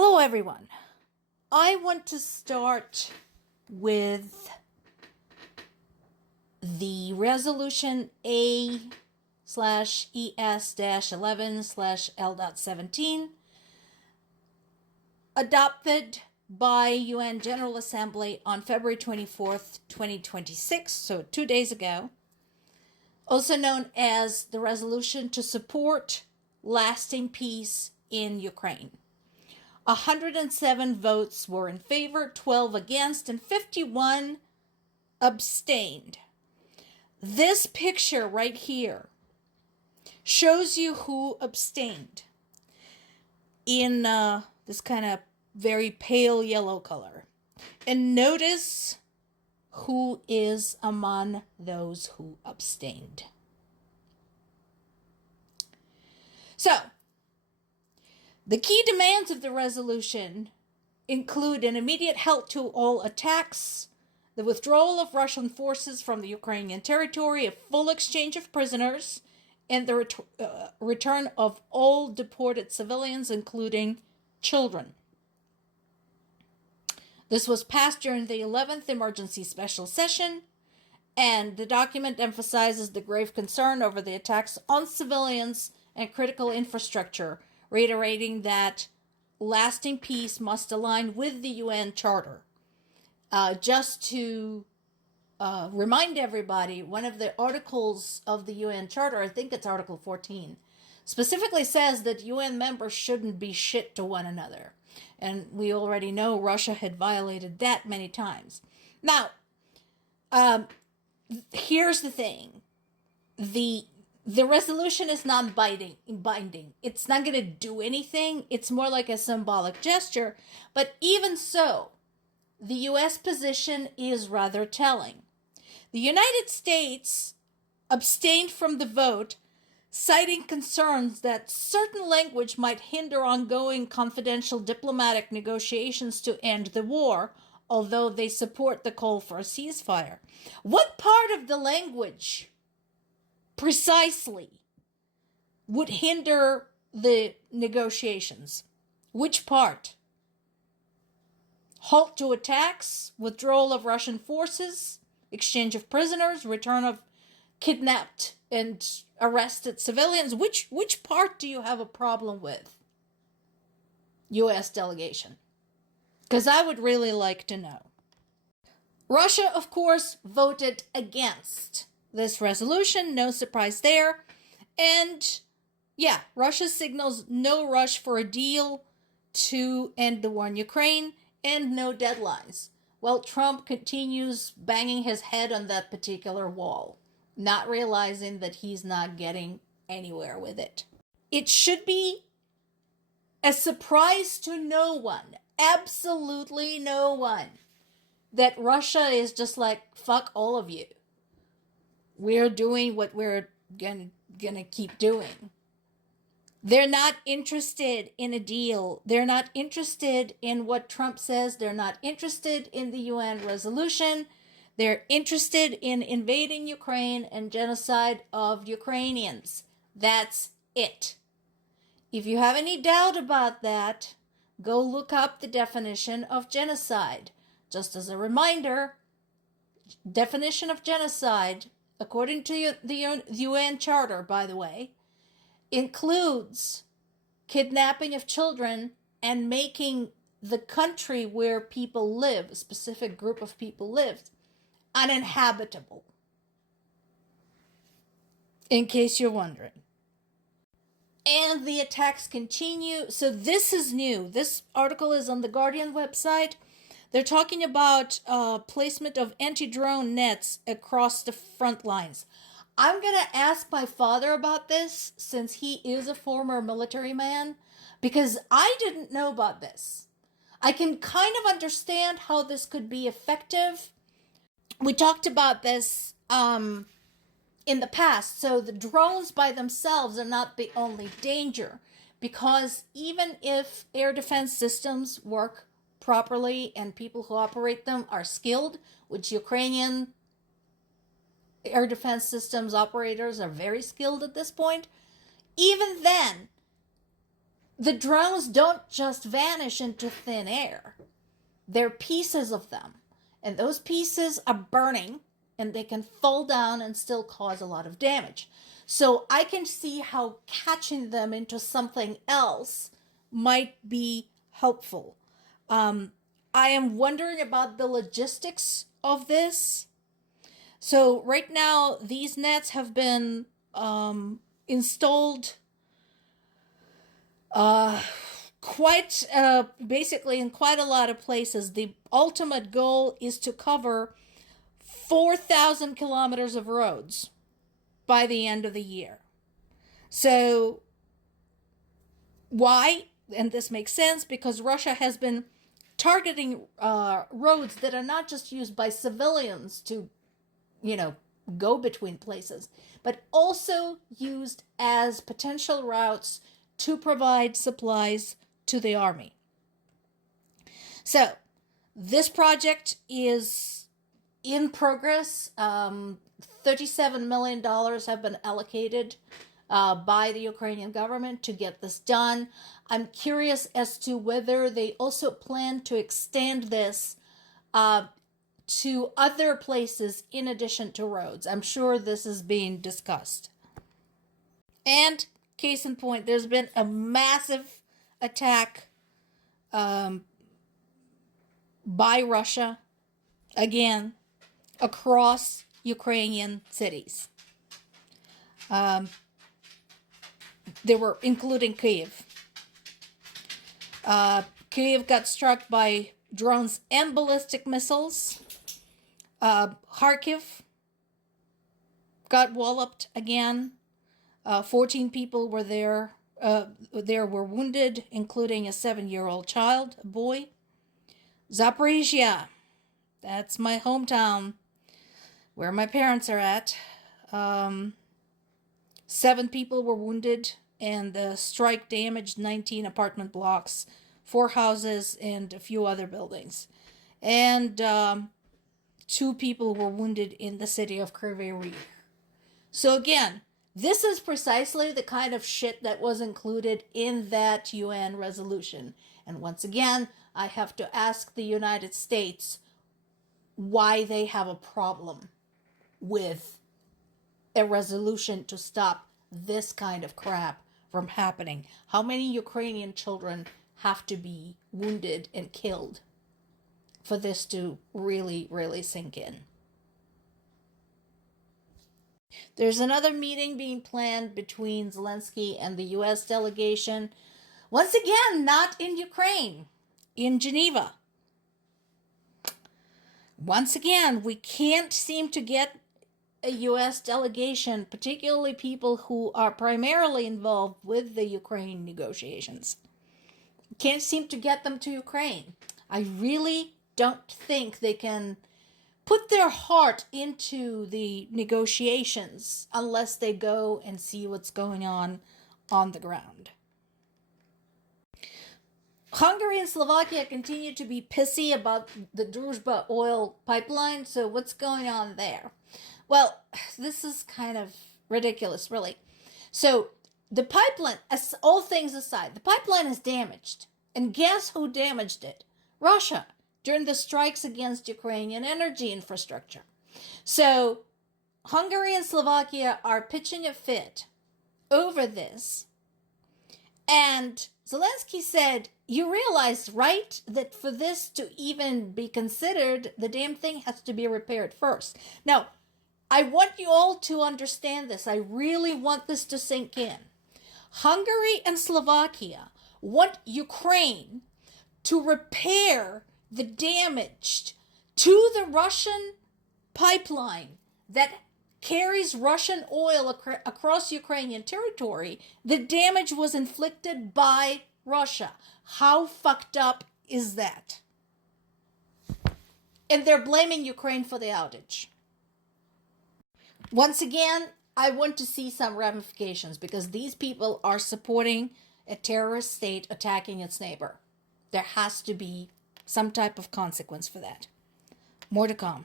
Hello, everyone. I want to start with the resolution A/ES-11/L.17 adopted by UN General Assembly on February 24th, 2026, so 2 days ago, also known as the resolution to support lasting peace in Ukraine. 107 votes were in favor, 12 against, and 51 abstained. This picture right here shows you who abstained in this kind of very pale yellow color. And notice who is among those who abstained. So, the key demands of the resolution include an immediate halt to all attacks, the withdrawal of Russian forces from the Ukrainian territory, a full exchange of prisoners, and the return of all deported civilians, including children. This was passed during the 11th Emergency Special Session, and the document emphasizes the grave concern over the attacks on civilians and critical infrastructure, reiterating that lasting peace must align with the UN Charter. Just to remind everybody, one of the articles of the UN Charter, I think it's Article 14, specifically says that UN members shouldn't be shit to one another. And we already know Russia had violated that many times. Now, here's the thing. The resolution is not binding. It's not going to do anything. It's more like a symbolic gesture. But even so, the U.S. position is rather telling. The United States abstained from the vote, citing concerns that certain language might hinder ongoing confidential diplomatic negotiations to end the war, although they support the call for a ceasefire. What part of the language precisely would hinder the negotiations? Which part? Halt to attacks, withdrawal of Russian forces, exchange of prisoners, return of kidnapped and arrested civilians. Which part do you have a problem with, U.S. delegation? Because I would really like to know. Russia, of course, voted against this resolution, no surprise there. And yeah, Russia signals no rush for a deal to end the war in Ukraine and no deadlines. Well, Trump continues banging his head on that particular wall, not realizing that he's not getting anywhere with it. It should be a surprise to no one, absolutely no one, that Russia is just like, fuck all of you. We're doing what we're gonna keep doing. They're not interested in a deal. They're not interested in what Trump says. They're not interested in the UN resolution. They're interested in invading Ukraine and genocide of Ukrainians. That's it. If you have any doubt about that, go look up the definition of genocide. Just as a reminder, definition of genocide, according to the UN Charter, by the way, includes kidnapping of children and making the country where people live, a specific group of people lived, uninhabitable. In case you're wondering. And the attacks continue. So this is new. This article is on the Guardian website. They're talking about placement of anti-drone nets across the front lines. I'm going to ask my father about this, since he is a former military man, because I didn't know about this. I can kind of understand how this could be effective. We talked about this in the past. So the drones by themselves are not the only danger, because even if air defense systems work properly and people who operate them are skilled, which Ukrainian air defense systems operators are very skilled at this point, even then, the drones don't just vanish into thin air. They're pieces of them. And those pieces are burning, and they can fall down and still cause a lot of damage. So I can see how catching them into something else might be helpful. I am wondering about the logistics of this. So right now, these nets have been installed basically in quite a lot of places. The ultimate goal is to cover 4,000 kilometers of roads by the end of the year. So why? And this makes sense because Russia has been targeting roads that are not just used by civilians to, go between places, but also used as potential routes to provide supplies to the army. So this project is in progress. $37 million have been allocated by the Ukrainian government to get this done. I'm curious as to whether they also plan to extend this to other places in addition to roads. I'm sure this is being discussed. And case in point, there's been a massive attack by Russia, again, across Ukrainian cities. They were including Kyiv. Kyiv got struck by drones and ballistic missiles. Kharkiv got walloped again. 14 people were there. There were wounded, including a 7-year-old child, a boy. Zaporizhia, that's my hometown, where my parents are at. 7 people were wounded, and the strike damaged 19 apartment blocks, 4 houses, and a few other buildings. And 2 people were wounded in the city of Kryvyi Rih. So again, this is precisely the kind of shit that was included in that UN resolution. And once again, I have to ask the United States why they have a problem with a resolution to stop this kind of crap from happening. How many Ukrainian children have to be wounded and killed for this to really, really sink in? There's another meeting being planned between Zelensky and the U.S. delegation. Once again, not in Ukraine, in Geneva. Once again, we can't seem to get a U.S. delegation, particularly people who are primarily involved with the Ukraine negotiations. Can't seem to get them to Ukraine. I really don't think they can put their heart into the negotiations unless they go and see what's going on the ground. Hungary and Slovakia continue to be pissy about the Druzhba oil pipeline. So what's going on there? Well, this is kind of ridiculous, really. So the pipeline, as all things aside, the pipeline is damaged. And guess who damaged it? Russia, during the strikes against Ukrainian energy infrastructure. So Hungary and Slovakia are pitching a fit over this. And Zelensky said, you realize, right, that for this to even be considered, the damn thing has to be repaired first. Now, I want you all to understand this. I really want this to sink in. Hungary and Slovakia want Ukraine to repair the damage to the Russian pipeline that carries Russian oil across Ukrainian territory. The damage was inflicted by Russia. How fucked up is that? And they're blaming Ukraine for the outage. Once again, I want to see some ramifications because these people are supporting a terrorist state attacking its neighbor. There has to be some type of consequence for that. More to come.